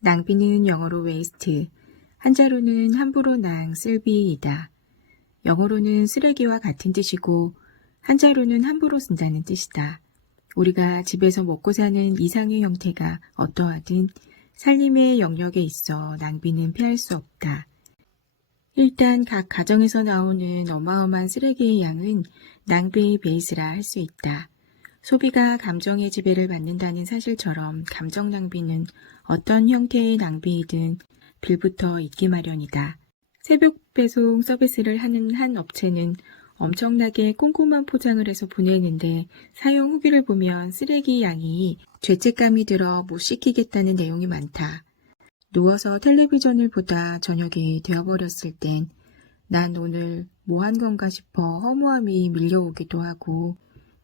낭비는 영어로 waste, 한자로는 함부로 낭 쓸비이다. 영어로는 쓰레기와 같은 뜻이고 한자로는 함부로 쓴다는 뜻이다. 우리가 집에서 먹고 사는 이상의 형태가 어떠하든 살림의 영역에 있어 낭비는 피할 수 없다. 일단 각 가정에서 나오는 어마어마한 쓰레기의 양은 낭비의 베이스라 할 수 있다. 소비가 감정의 지배를 받는다는 사실처럼 감정 낭비는 어떤 형태의 낭비이든 빌부터 있기 마련이다. 새벽 배송 서비스를 하는 한 업체는 엄청나게 꼼꼼한 포장을 해서 보내는데 사용 후기를 보면 쓰레기 양이 죄책감이 들어 못 시키겠다는 내용이 많다. 누워서 텔레비전을 보다 저녁이 되어버렸을 땐 난 오늘 뭐 한 건가 싶어 허무함이 밀려오기도 하고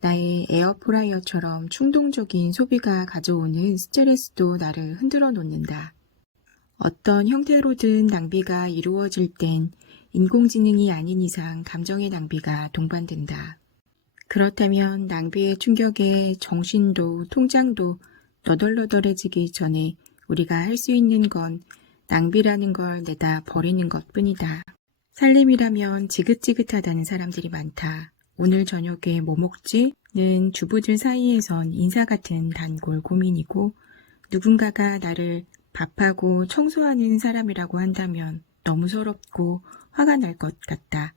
나의 에어프라이어처럼 충동적인 소비가 가져오는 스트레스도 나를 흔들어 놓는다. 어떤 형태로든 낭비가 이루어질 땐 인공지능이 아닌 이상 감정의 낭비가 동반된다. 그렇다면 낭비의 충격에 정신도 통장도 너덜너덜해지기 전에 우리가 할 수 있는 건 낭비라는 걸 내다 버리는 것 뿐이다. 살림이라면 지긋지긋하다는 사람들이 많다. 오늘 저녁에 뭐 먹지? 는 주부들 사이에선 인사 같은 단골 고민이고 누군가가 나를 밥하고 청소하는 사람이라고 한다면 너무 서럽고 화가 날 것 같다.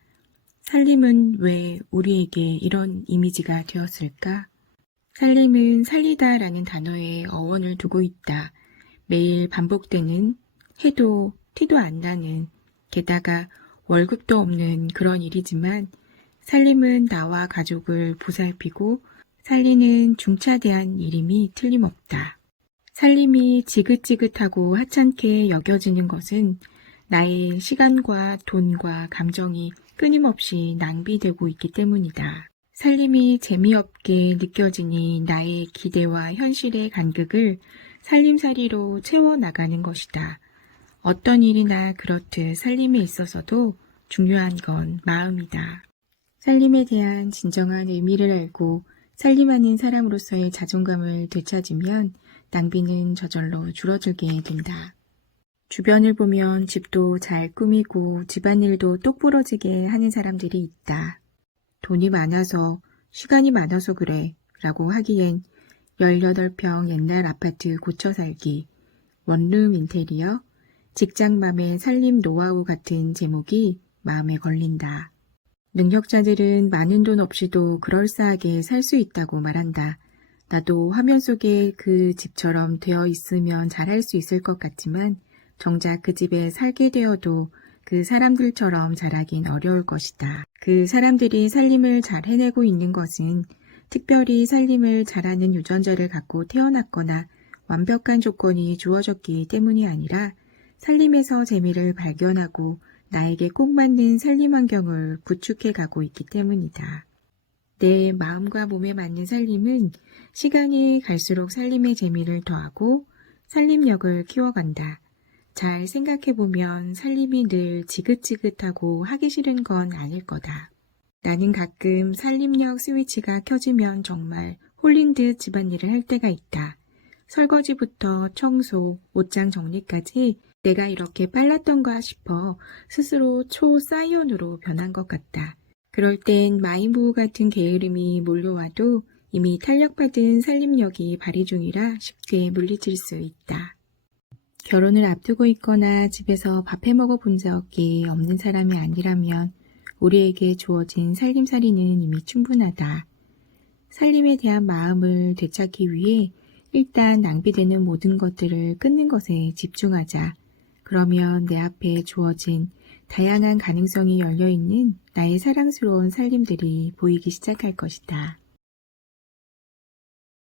살림은 왜 우리에게 이런 이미지가 되었을까? 살림은 살리다 라는 단어에 어원을 두고 있다. 매일 반복되는 해도 티도 안 나는 게다가 월급도 없는 그런 일이지만 살림은 나와 가족을 보살피고 살리는 중차대한 일임이 틀림없다. 살림이 지긋지긋하고 하찮게 여겨지는 것은 나의 시간과 돈과 감정이 끊임없이 낭비되고 있기 때문이다. 살림이 재미없게 느껴지니 나의 기대와 현실의 간극을 살림살이로 채워나가는 것이다. 어떤 일이나 그렇듯 살림에 있어서도 중요한 건 마음이다. 살림에 대한 진정한 의미를 알고 살림하는 사람으로서의 자존감을 되찾으면 낭비는 저절로 줄어들게 된다. 주변을 보면 집도 잘 꾸미고 집안일도 똑부러지게 하는 사람들이 있다. 돈이 많아서 시간이 많아서 그래 라고 하기엔 18평 옛날 아파트 고쳐 살기, 원룸 인테리어, 직장맘의 살림 노하우 같은 제목이 마음에 걸린다. 능력자들은 많은 돈 없이도 그럴싸하게 살 수 있다고 말한다. 나도 화면 속에 그 집처럼 되어 있으면 잘할 수 있을 것 같지만 정작 그 집에 살게 되어도 그 사람들처럼 잘하긴 어려울 것이다. 그 사람들이 살림을 잘 해내고 있는 것은 특별히 살림을 잘하는 유전자를 갖고 태어났거나 완벽한 조건이 주어졌기 때문이 아니라 살림에서 재미를 발견하고 나에게 꼭 맞는 살림 환경을 구축해 가고 있기 때문이다. 내 마음과 몸에 맞는 살림은 시간이 갈수록 살림의 재미를 더하고 살림력을 키워간다. 잘 생각해보면 살림이 늘 지긋지긋하고 하기 싫은 건 아닐 거다. 나는 가끔 살림력 스위치가 켜지면 정말 홀린 듯 집안일을 할 때가 있다. 설거지부터 청소, 옷장 정리까지 내가 이렇게 빨랐던가 싶어 스스로 초사이온으로 변한 것 같다. 그럴 땐 마인부호 같은 게으름이 몰려와도 이미 탄력받은 살림력이 발휘 중이라 쉽게 물리칠 수 있다. 결혼을 앞두고 있거나 집에서 밥해 먹어 본 적이 없는 사람이 아니라면 우리에게 주어진 살림살이는 이미 충분하다. 살림에 대한 마음을 되찾기 위해 일단 낭비되는 모든 것들을 끊는 것에 집중하자. 그러면 내 앞에 주어진 다양한 가능성이 열려있는 나의 사랑스러운 살림들이 보이기 시작할 것이다.